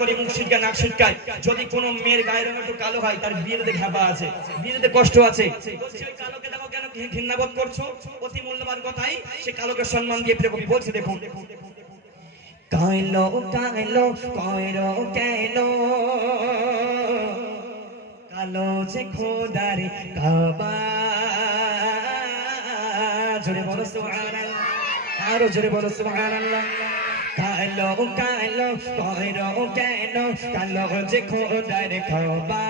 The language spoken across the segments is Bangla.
করে মুখ ছিটকায় নাক ছিটকায়, যদি কোনো মেয়ের গায়ের রং একটু কালো হয় তার বিয়েতে ঘাপা আছে, বিয়েতে কষ্ট আছে, বলছে ওই কালোকে দেখো কেন ঘৃণাবোধ করছো, অতি মূল্যবান কথাই সে কালোকে সম্মান দিয়ে প্রিয় কবি বলছে দেখুন, কালো কালো কয়রো কেন কালো যে খোদার কাবা, জোরে বলো সুবহানাল্লাহ, আরো জোরে বলো সুবহানাল্লাহ। কালো কালো কয়রো কেন কালো যে খোদার কাবা,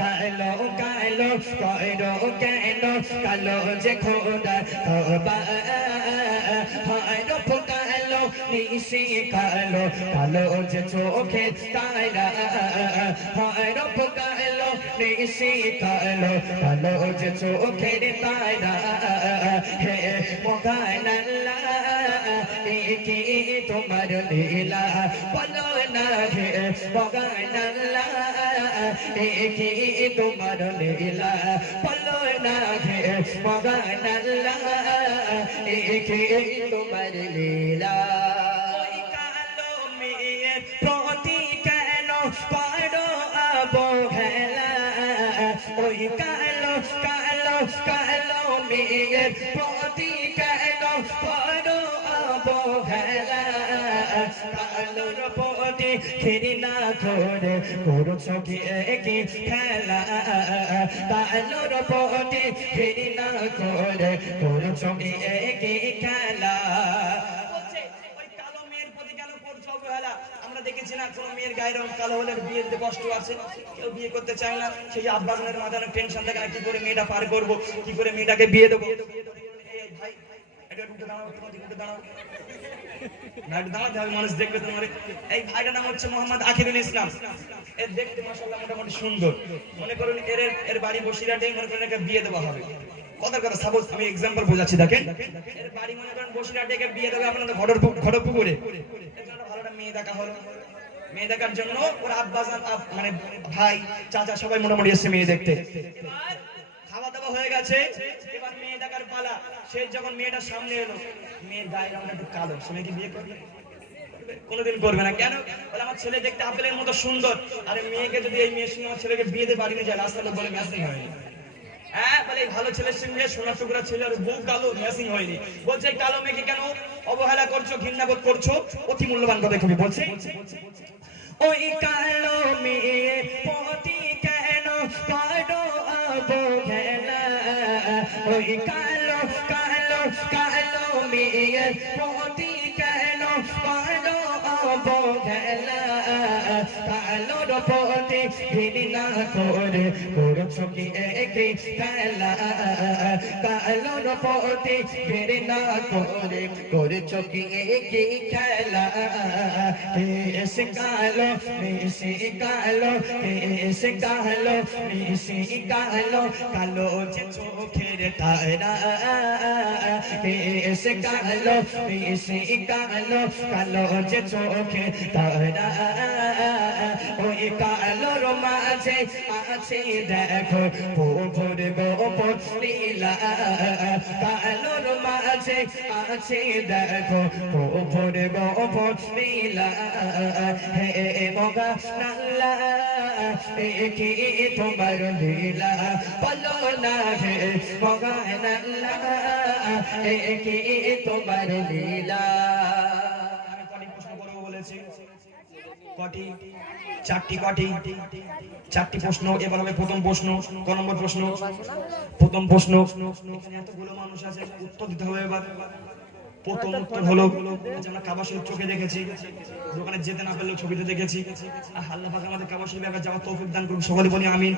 কালো কালো কয়রো কেন কালো যে খোদার কাবা, হয় রূপ কালো নিশি কালো কালো যে চোখে তারা, হয় রূপ কালো নিশি কালো কালো যে চোখের তারা, হে মহান আল্লাহ কি তোমার লীলা বলো না হে মহান আল্লাহ কি তোমার লীলা বলো না হে মহান আল্লাহ কি তোমার লীলা। ওই কালো মেয়ের প্রতি কেন করো অবহেলা, ওই কালো কালো কালো মেয়ের প্রতি কেন করো অবহেলা, কালোর প্রতি ঘৃণা করে করছো কি কি খেলা, কালোর প্রতি ঘৃণা করে করছো কি কি খেলা, ওই কালো মেয়ের প্রতি কেন করছো অবহেলা। আমরা দেখেছি না কোন মেয়ের গায়ের রং কালো হলে বিয়েতে কষ্ট আছে, কেউ বিয়ে করতে চায় না, সেই আব্বাসনের মাথায় অনেক টেনশন থাকে না কি করে মেয়েটা পার করবো, কি করে মেয়েটাকে বিয়ে দেবো। ভাই এটা উঠে দাঁড়াও, তোমার উঠে দাঁড়াও না, একটু দাঁড়াতে হবে, মানুষ দেখবে তোমার। এই ভাইটার নাম হচ্ছে মোহাম্মদ আখিরুল ইসলাম, এর দেখতে মাশাআল্লাহ মোটামুটি সুন্দর, মনে করুন এর বাড়ি বসিরহাটে, মনে করেন একে বিয়ে দেওয়া হবে, কথার কথা সাপোজ আমি এক্সাম্পল বোঝাচ্ছি, দেখেন এর বাড়ি মনে করেন বসিরহাটে, একে বিয়ে দেবে আপনাদের ঘটকপুকুরে, এর জন্য ভালো একটা মেয়ে দেখা হলো, মেয়ে দেখার জন্য ওর আব্বাজান মানে ভাই চাচা সবাই মোটামুটি এসেছে মেয়ে দেখতে, এবার খাওয়া দাওয়া হয়ে গেছে, এবার মেয়ে দেখার পালা। সে যখন মেয়েটার সামনে এলো, মেয়ের গায়ের রংটা একটু কালো, সে মেয়ে কি বিয়ে করবে? কোনোদিন করবে না। কেন? বলে আমার ছেলে দেখতে আপেলের মতো সুন্দর, আরে মেয়েকে যদি এই মেয়ের সঙ্গে আমার ছেলেকে বিয়ে দিয়ে বাড়ি নিয়ে যায়, রাস্তার লোক বলে ম্যাচিং হয়নি। হ্যাঁ বলে এই ভালো ছেলের সঙ্গে সোনা টুকরা ছেলে আর বউ কালো, ম্যাচিং হয়নি। বলছে কালো মেয়েকে কেন অবহেলা করছো, ঘৃণাবোধ করছো, অতি মূল্যবান কথা কবি বলছে, ওই কালো মেয়ে প্রতি কেন করো অবহেলা, ওই কালো কালো কালো মেয়ে প্রতি কেন করো অবহেলা, কালোর প্রতি ঘৃণা করে করছো কি কি খেলা, কালোর প্রতি ঘৃণা করে করছো কি কি খেলা, এসে কালো মিশি কালো, এসে কালো মিশি কালো কালো যে চোখের তারা, এসে কালো মিশি কালো কালো যে চোখের তারা, ওই কালোর মাঝে আছে দেখো প্রভুর গোপন লীলা, কালোর মাঝে আছে দেখো প্রভুর গোপন লীলা, হে মহান আল্লাহ কি তোমার লীলা বলো না হে মহান আল্লাহ কি তোমার লীলা। আমি কটি প্রশ্ন করব বলেছি, কটি? চারটি। কটি? চারটি প্রশ্ন। এবার হবে প্রথম প্রশ্ন। ক নম্বর প্রশ্ন? প্রথম প্রশ্ন। এখানে এতগুলো মানুষ আছে, উত্তর দিতে হবে। এবার প্রথম উত্তর হলো, আমরা কাবা শরীফ চোখে দেখেছি, দোকানে যেতে না পারলেও ছবিতে দেখেছি, আর আল্লাহ পাক আমাদের কাবা শরীফে একবার যাওয়ার তৌফিক দান করুন, সকলে বলি আমিন।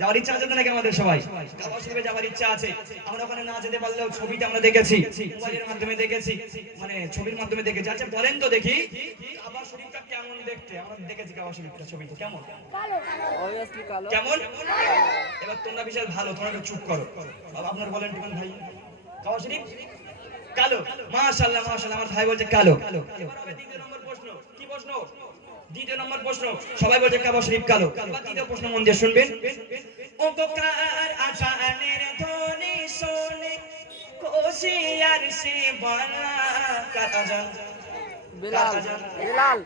যাওয়ার ইচ্ছা আছে নাকি আমাদের সবাই? কাবা শরীফে যাওয়ার ইচ্ছা আছে। আমরা ওখানে না যেতে পারলেও ছবিতে আমরা দেখেছি, মোবাইলের মাধ্যমে দেখেছি, মানে ছবির মাধ্যমে দেখেছি। আচ্ছা বলেন তো দেখি কাবা শরীফটা কেমন দেখতে? আমরা দেখেছি কাবা শরীফটা ছবিতে, কেমন? অবভিয়াসলি কালো। কেমন? এবার তোমরা বিশাল ভালো, তোমরা একটু চুপ করো। বাবা আপনার বলেন টিমান ভাই, কাবা শরীফ কালো? মাশাআল্লাহ মাশাআল্লাহ, আমার ভাই বলছে কালো। এবার হবে দ্বিতীয় নম্বর প্রশ্ন। কি প্রশ্ন? দ্বিতীয় নম্বর প্রশ্ন। সবাই বলছে কাবা শরীফ কালো। এবার দ্বিতীয় প্রশ্ন মন দিয়ে শুনবেন। ও কার আজানের ধ্বনি শুনে খুশি আর সে বলা, কার আজান? বিলাল। বিলাল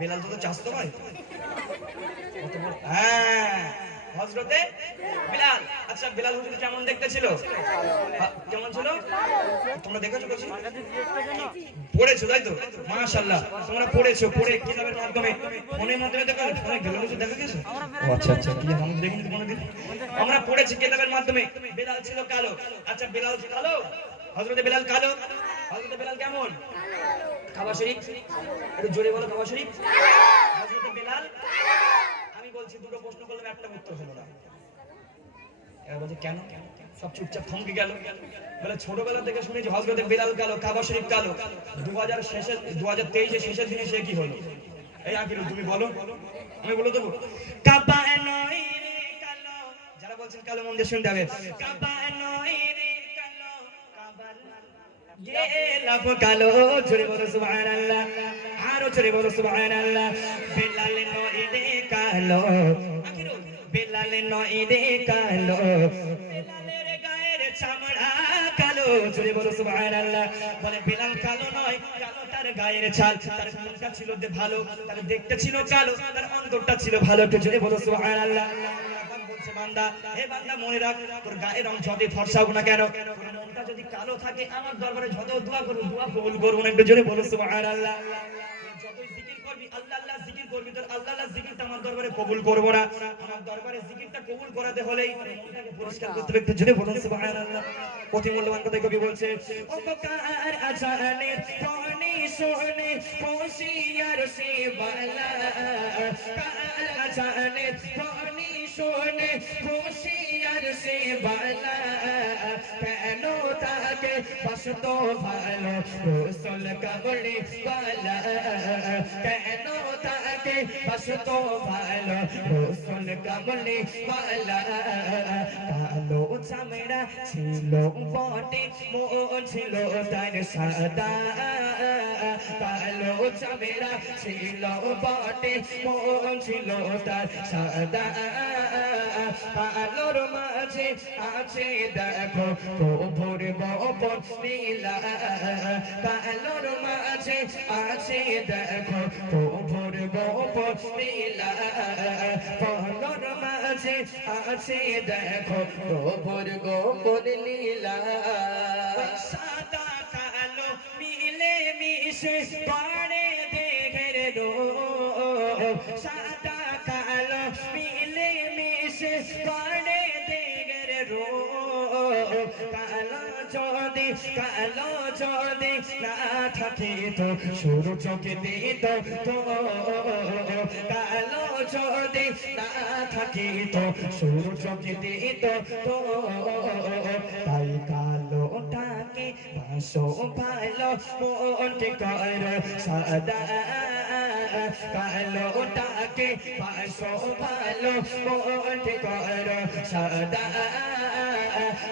বেলাল তো চাস্তো ভাই, হ্যাঁ হযরতে বিলাল। আচ্ছা বিলাল হুজুর কেমন দেখতে ছিল? কেমন ছিল তোমরা দেখেছো? পড়েছো তাই তো? মাশাআল্লাহ তোমরা পড়েছো, পড়ে কিতাবের মাধ্যমে ফোনের মাধ্যমে দেখো, ফোনে বিলাল হুজুর দেখা গেছে? আচ্ছা আচ্ছা, কি আমি দেখিনি তো কোনোদিন। আমরা পড়েছি কিতাবের মাধ্যমে বিলাল ছিল কালো। আচ্ছা বিলাল কালো, হযরতে বিলাল কালো। হযরতে বিলাল কেমন? কাবা শরীফ, একটু জোরে বলো কাবা শরীফ। হযরতে বিলাল, আমি বলছি দুটো প্রশ্ন করলাম, একটা উত্তর হলো না। এবার বলছে কেন? সব চুপচাপ থমকে গেল। বলে ছোটবেলা থেকে শুনেছি হযরতে বিলাল কালো, কাবা শরীফ কালো, 2023 শেষের দিনে সে কি হলো? এই আকিল তুমি বলো, আমি বলে দেবো। কাবা নয় রে কালো, যারা বলছেন কালো মন দিয়ে শুনতে হবে। কাবা নয় রে কালো, কাবা গেলাম কালো, জোরে বলো সুবহানাল্লাহ, আরো জোরে বলো সুবহানাল্লাহ। বিলাল নয় রে কালো, আকিল বিলাল নয় রে কালো, বিলালের গায়ের চামড়া কালো, জোরে বলো সুবহানাল্লাহ। বলে বিলাল কালো নয়, কালো তার গায়ের ছাল, তার মনটা ছিল ভালো, তার দেখতে ছিল কালো, তার অন্তরটা ছিল ভালো, একটু জোরে বলো সুবহানাল্লাহ। বলছে বান্দা, হে বান্দা মনে রাখ, তোর গায়ের রং যতই ফর্সা হোক না কেন, তোর মনটা যদি কালো থাকে, আমার দরবারে যত দোয়া করো, দোয়া কবুল করবো না, একটু জোরে বলো সুবহানাল্লাহ। যতই জিকির করবি, আল্লাহ আল্লাহ জিকির করবি, তোর আল্লাহ আল্লাহ জিকিরটা আমার দরবারে কবুল করবো না। আমার দরবারে জিকিরটা কবুল করাতে হলেই মনটাকে পরিষ্কার করতে হবে, একটু জোরে বলুন সুবহানাল্লাহ। অতি মূল্যবান কথা কবি বলছে, ও কার আজানে পানি সোনে হোশিয়ার সে বালা, কার আজানে পানি সোনে হোশিয়ার সে বালা, কেন তাকে বাসতো ভালো রসুল কাবড়ি বালা, কেন তাকে বাসতো ভালো রসুল কাবড়ি বালা। কালো চামড়া ছিল বটে, মন ছিল তার সাদা, কালো চামড়া ছিল বটে, মন ছিল তার সাদা। কালোর মাঝে আছে দেখো প্রভুর বপন লীলা, কালোর মাঝে আছে দেখো প্রভুর বপন লীলা, কালোর মাঝে আছে দেখো প্রভুর গোপন লীলা। সাদা কালো মিলে মিশে পাড়ে দেখে রো, সাদা কালো মিলে মিশে পাড়ে দেখে রো, কালো যদি না থাকে তো সূর্যকে দিত তো, কালো যদি না থাকে তো সূর্যকে দিত তো, তাই কালোটাকে বাসো ভালো, মনকে করো সাদা, কালোটাকে বাসো ভালো, মনকে করো সাদা।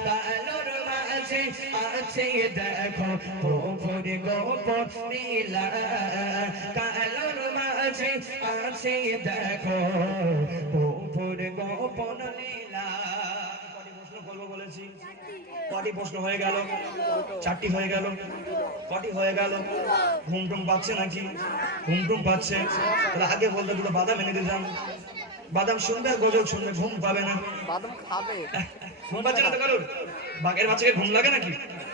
কালোর মাঝে আছে দেখো প্রভুর গোপন লীলা, কালোর মাঝে আছে দেখো প্রভুর গোপন লীলা। কটি প্রশ্ন করবো বলেছি? কটি প্রশ্ন হয়ে গেল? 4টি হয়ে গেল। কটি হয়ে গেল? ঘুম টুম পাচ্ছে নাকি? ঘুম টুম পাচ্ছে? তাহলে আগে বলতে দুটো বাদাম এনে দিতাম, বাদাম শুনবে আর গজল শুনবে, ঘুম পাবে না। বাদাম খাবে, ঘুম পাচ্ছে না তো কারোর? বাঘের বাচ্চাকে ঘুম লাগে নাকি?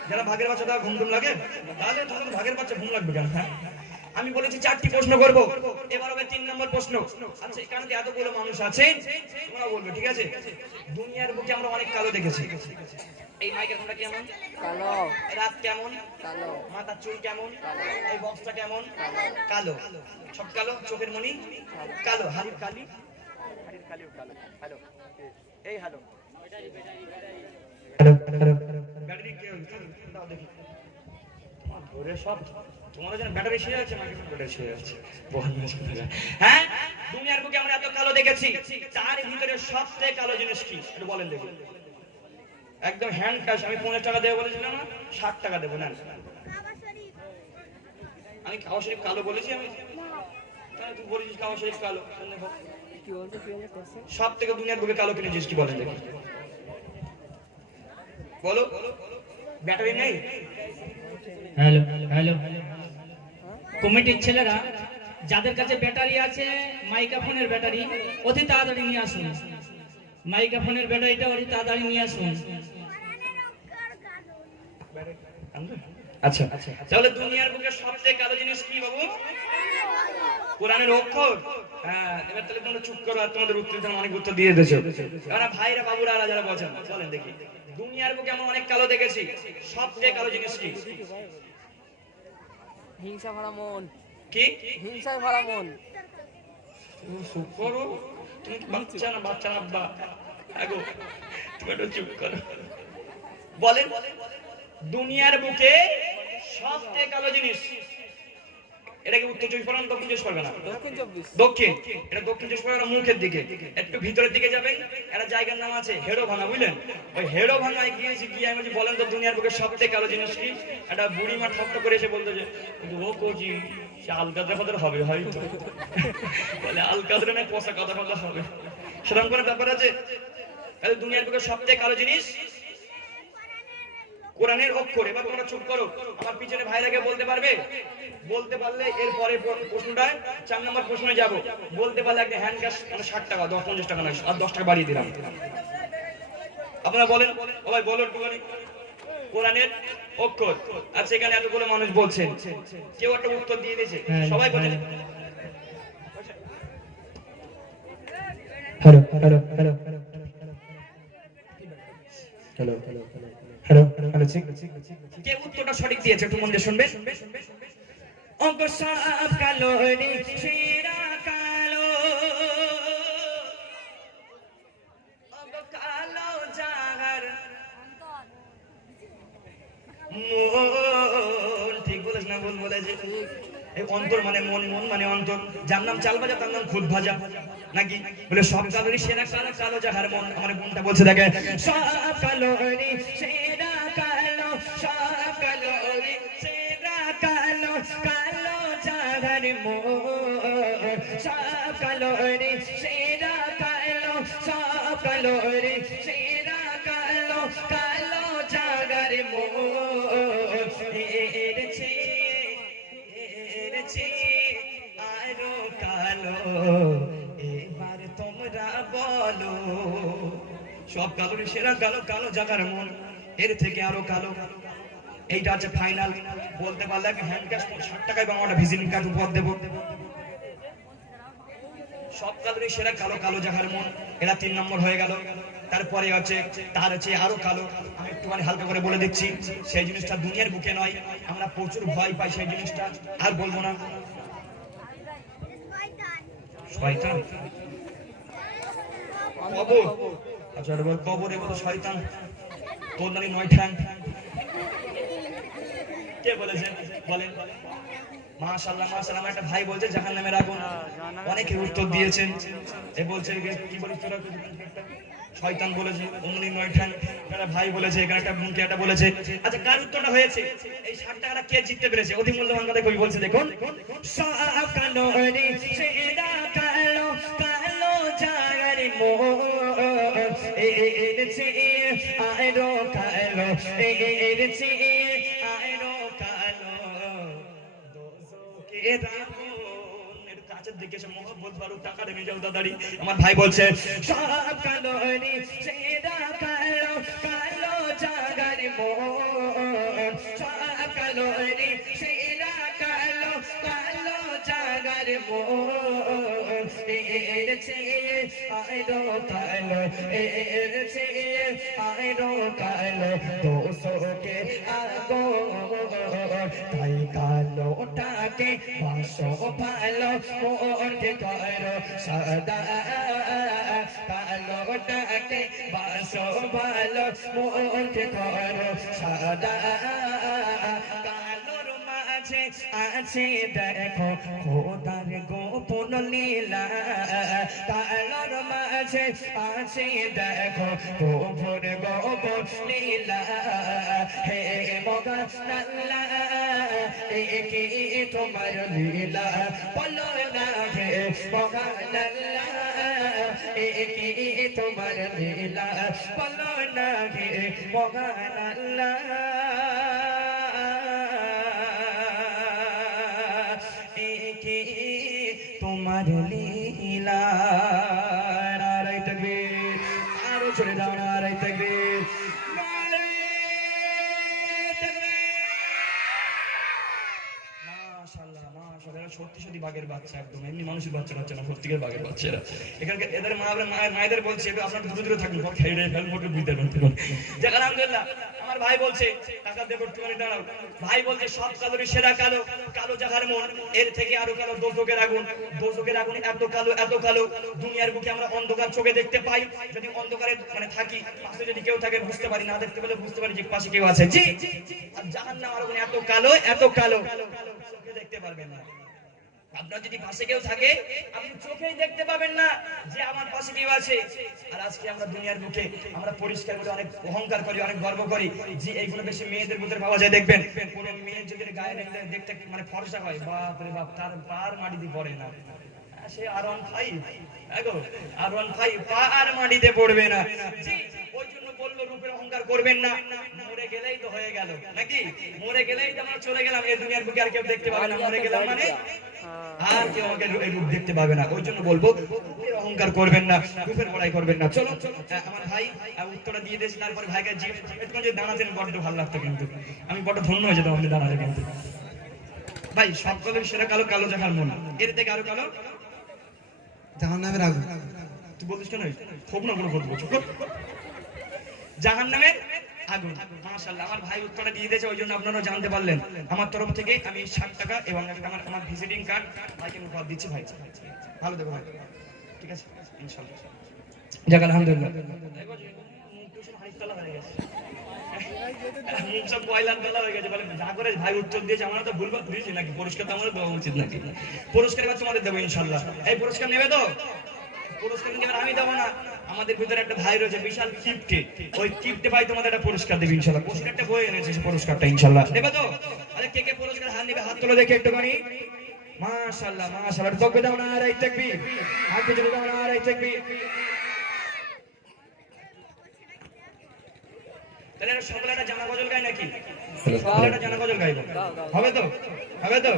যারা বাঘের বাচ্চা তারা ঘুম টুম লাগে? তাহলে তোমাদের বাঘের বাচ্চা ঘুম লাগবে কেন? হ্যাঁ আমি বলেছি 4টি প্রশ্ন করব, এবার হবে 3 নম্বর প্রশ্ন। আচ্ছা এখানে তো এতগুলো মানুষ আছে, তোমরা বলবে ঠিক আছে? দুনিয়ার বুকে আমরা অনেক কালো দেখেছি। এই মাইক্রোফোনটা কেমন? কালো। রাত কেমন? কালো। মাথার চুল কেমন? এই বক্সটা কেমন? কালো। সব কালো, চোখের মনি কালো, হাড়ির কালি, হাড়ির কালিও কালো। হ্যালো, এই হ্যালো, ব্যাটারি কে দাও দেখি, ধরে সব তোমার জন্য ব্যাটারি শেষ আছে, মাইক্রোফোন ব্যাটারি শেষ আছে। হ্যাঁ দুনিয়ার বুকে আমরা এত কালো দেখেছি, তার ভিতরে সবচেয়ে কালো জিনিস কি একটু বলেন দেখি? একদম হ্যান্ড ক্যাশ। আমি 50 টাকা দেবো বলেছিলাম না, 60 টাকা দেবো না। আমি কাবা শরীফ কালো বলেছি? আমি তাহলে তুই বলেছিস কাবা শরীফ কালো। সব থেকে দুনিয়ার বুকে কালো কিনে জিনিস কি বলেন দেখি? বলো। ব্যাটারি নেই? হ্যালো হ্যালো, কমিটির ছেলেরা যাদের কাছে ব্যাটারি আছে, মাইক্রোফোনের ব্যাটারি অতি তাড়াতাড়ি নিয়ে আসুন। মাইক্রোফোনের ব্যাটারিটা অতি তাড়াতাড়ি নিয়ে আসুন। আচ্ছা, তাহলে দুনিয়ার বুকে সবচেয়ে কালো জিনিস কি বাবু? কোরআনের অক্ষর। হ্যাঁ, এবার তাহলে তোমরা চুপ করো, আর তোমাদের উত্তর অনেক উত্তর দিয়ে দিয়েছো। কারণ ভাইরা বাবুরা যারা বলেন, বলেন দেখি, দুনিয়ার বুকে আমরা অনেক কালো দেখেছি, সবচেয়ে কালো জিনিস কি? হিংসা ভরা মন। কি? হিংসায় ভরা মন। চুপ করো, তুমি বাচ্চা না, বাচ্চা না আব্বা? আগো তুমি একটু চুপ করো। বলেন দুনিয়ার বুকে সবচেয়ে কালো জিনিস, এটা কি উত্তর 24 পরগনা, দক্ষিণ 24 পরগনা? দক্ষিণ। এটা দক্ষিণ 24 পরগনা মুখের দিকে, একটু ভিতরের দিকে যাবেন, একটা জায়গার নাম আছে হেড়ো ভাঙা, বুঝলেন? ওই হেড়ো ভাঙায় গিয়েছি, গিয়ে আমি বলেন তো দুনিয়ার বুকে সবচেয়ে কালো জিনিস কি? একটা বুড়িমা ঠক্ক করে এসে বলতো যে ও কোজি সে আলকাতরা ফাদর হবে হয়তো, বলে আলকাতরা না পোষা কথা ফাদর হবে, সেরকম কোনো ব্যাপার আছে? তাহলে দুনিয়ার বুকে সবচেয়ে কালো জিনিস কোরআনের অক্ষর। এবার তোমরা চুপ করো, আমার পিছনে ভাইরাকে বলতে পারবে? বলতে পারলে এর পরে প্রশ্নটা 4 নম্বর প্রশ্নে যাব। বলতে পারলে একটা হ্যান্ড ক্যাশ মানে 60 টাকা, 50 টাকা না, আর 10 টাকা বাড়িয়ে দিলাম। আপনারা বলেন, ও ভাই বলো একটুখানি কোরআনের অক্ষর। আর সেখানে এতগুলো মানুষ বলছেন, কেউ একটা উত্তর দিয়ে দিয়েছে, সবাই বলেন। Hello hello hello hello hello hello ঠিক, কে উত্তরটা সঠিক দিয়েছে একটু মন দিয়ে শুনবেন। অঙ্ক সব কালো রে সেরা কালো, অঙ্ক কালো জাগার মন। ঠিক বলেছ না? ভুল বলেছে। এই অন্তর মানে মন, মন মানে অন্তর। যার নাম চাল ভাজা তার নাম খুদ ভাজা, নাকি? বলে সব কালোরই সেরা কালো, কালো যাহার মন। আমার বোনটা বলছে দেখে সব কালো রে সেরা কালো, সব কালো রে সেরা কালো, কালো যাহার মন। সব কালো রে সেরা কালো, সব কালো রে সেরা কালো, কালো যাহার মন। আরো কালো এবার তোমরা বলো, সব কালো সেরা কালো, কালো জাগার মন, এর থেকে আরো কালো। এইটা আছে ফাইনাল। বলতে পারলে হ্যান্ড ক্যাশ 60 টাকায় বা আমরা ভিজিটিং কার্ড উপহার দেবো। সব কালোরই সেরা কালো, কালো জাগার মন, এটা 3 নম্বর হয়ে গেল। তারপরে আছে তার আছে আরো কালো। আমি একটুখানি হালকা করে বলে দিচ্ছি, সেই জিনিসটা দুনিয়ার বুকে নয়, আমরা প্রচুর ভয় পাই সেই জিনিসটা, আর বলবো না। শয়তান, কবর। আচ্ছা বল, কবরে বলো শয়তান, তোর নাকি 9 ঠ্যাং। কে বলেছে বলেন? মাশাআল্লাহ মাশাআল্লাহ। আমার একটা ভাই বলছে জাহান্নামের আগুন। অনেকে উত্তর দিয়েছেন। এ বলছে কি বলিস তোরা? শয়তান বলেছে, অমনি 9 ঠ্যাং। একটা ভাই বলেছে, এখানে একটা মুখে একটা বলেছে। আচ্ছা কার উত্তরটা হয়েছে? এই 60 টাকাটা কে জিততে পেরেছে? অতি মূল্যবান কথা কই বলছে দেখুন। সব কালো রে সেরা কালো, কালো জাগার মন, এর চেয়ে আরো কালো, এর চেয়ে আরো কালো দোজখের আগুন। এর কাছের দিকে এসে মোহাম্মদ ফারুক টাকা নেমে যাও দাদারি। আমার ভাই বলছে সব কালো রে সেরা কালো, কালো জাগার মন। সব কালো রে সেরা কালো, কালো জাগার মন, এর চেয়ে আরো কালো, এর চেয়ে আরো কালো দোজখের আগুন। তাই কালোটাকে বাসো ভালো, মনকে করো সদা। কালোটাকে বাসো ভালো, মনকে করো সদা। কালোর মাঝে আছে দেখো খোদার গোপন লীলা, কালোর মাঝে আছে দেখো গোপন গোপন লীলা। হে মগান আল্লাহ একি তোমার লীলা, বলো না হে মগান আল্লাহ একি তোমার লীলা, বলো না হে মগান আল্লাহ একি রাসূলিল্লাহ নারে তাকবীর আরো জোরে দাও নারে তাকবীর নারে তাকবীর মাশাআল্লাহ মাশাআল্লাহ এরা সত্যি বাঘের বাচ্চা একদম এমনি মানুষের বাচ্চা না সত্যিকার বাঘের বাচ্চা এরা এখানকার এদের মায়েদের বলছে আপনারা দূরে থাকুন পর খেয়ে ফেল মোটর বুঝতে পারবেন যাক আলহামদুলিল্লাহ আমার ভাই বলছে টাকা দেব একটুখানি দাঁড়াও ভাই বলছে সব কালোরই সেরা কালো কালো জাহার মন এর থেকে আরো কালো দোজখের আগুন এত কালো দুনিয়ার বুকে আমরা অন্ধকার চোখে দেখতে পাই যদি অন্ধকারে মানে থাকি পাশে যদি কেউ থাকে বুঝতে পারি না দেখতে পেলে বুঝতে পারি যে পাশে কেউ আছে জি আর জাহান্নাম আর আগুন এত কালো চোখে দেখতে পারবেন না আপনার যদি পাশে কেউ থাকে আপনি চোখেই দেখতে পাবেন না যে আমার পাশে কেউ আছে আর আজকে আমরা দুনিয়ার মুখে আমরা পরিষ্কার করে অনেক অহংকার করি অনেক গর্ব করি যে এইগুলো বেশি মেয়েদের ভিতরে পাওয়া যায় দেখবেন কোন মেয়ে যদি গায়ে দেখতে মানে ফর্সা হয় বাপ রে বাপ তার পার মাটিতে পড়ে না সে R15 পা আর মাটিতে পড়বে না জি ওই জন্য বলবো রূপের অহংকার করবেন না মরে গেলেই তো হয়ে গেল নাকি মরে গেলেই তো আমরা চলে গেলাম এই দুনিয়ার বুকে আর কেউ দেখতে পাবে না মরে গেলাম মানে আর কেউ আমাকে এই রূপ দেখতে পাবে না ওই জন্য বলবো রূপের অহংকার করবেন না রূপের বড়াই করবেন না চলো আমার ভাই উত্তরটা দিয়ে দিয়েছি তারপর ভাইকে একটু যে দাঁড়াতেন বড্ড ভালো লাগতো কিন্তু আমি বড্ড ধন্য হয়ে যেতাম আপনি দাঁড়ালে কিন্তু ভাই সব কালোর সেরা কালো জাহার মন এর থেকে আরো কালো জাহান্নামের আগুন তুই বলছিস কেন খুব না কোনো কথা বলছো জাহান্নামের আগুন মাশাআল্লাহ আমার ভাই উত্তরটা দিয়ে দিয়েছে ওই জন্য আপনারা জানতে পারলেন আমার তরফ থেকে আমি 60 টাকা এবং একটা আমার ভিজিটিং কার্ড ভাইকে আমি উপহার দিচ্ছি ভাই ভালো দেখো ভাই ঠিক আছে ইনশাআল্লাহ যাক আলহামদুলিল্লাহ সব পয়লার বেলা হয়ে গেছে বলে যা করে ভাই উত্তর দিয়েছে আমরা তো ভুলবা বুঝেছি নাকি পুরস্কার তো আমাদের দেওয়া উচিত নাকি পুরস্কার এবার তোমাদের দেবো ইনশাআল্লাহ এই পুরস্কার নেবে তো পুরস্কার নিয়ে আমি দেবো না আমাদের ভিতরে একটা ভাই রয়েছে বিশাল কিপ্টে ওই কিপ্টে ভাই তোমাদের একটা পুরস্কার দেবে ইনশাআল্লাহ পরশু একটা বই এনেছে সেই পুরস্কারটা ইনশাআল্লাহ নেবে তো আরে কে পুরস্কার হাত নেবে হাত তুলে দেখে একটুখানি মাশাআল্লাহ মাশাআল্লাহ তকবীর দাও না আর এই তাকবীর হাত জোরে দাও না আর এই তাকবীর তাহলে সকলে একটা জানা গজল গায় নাকি সকলে একটা জানা গজল গাইবো হবে তো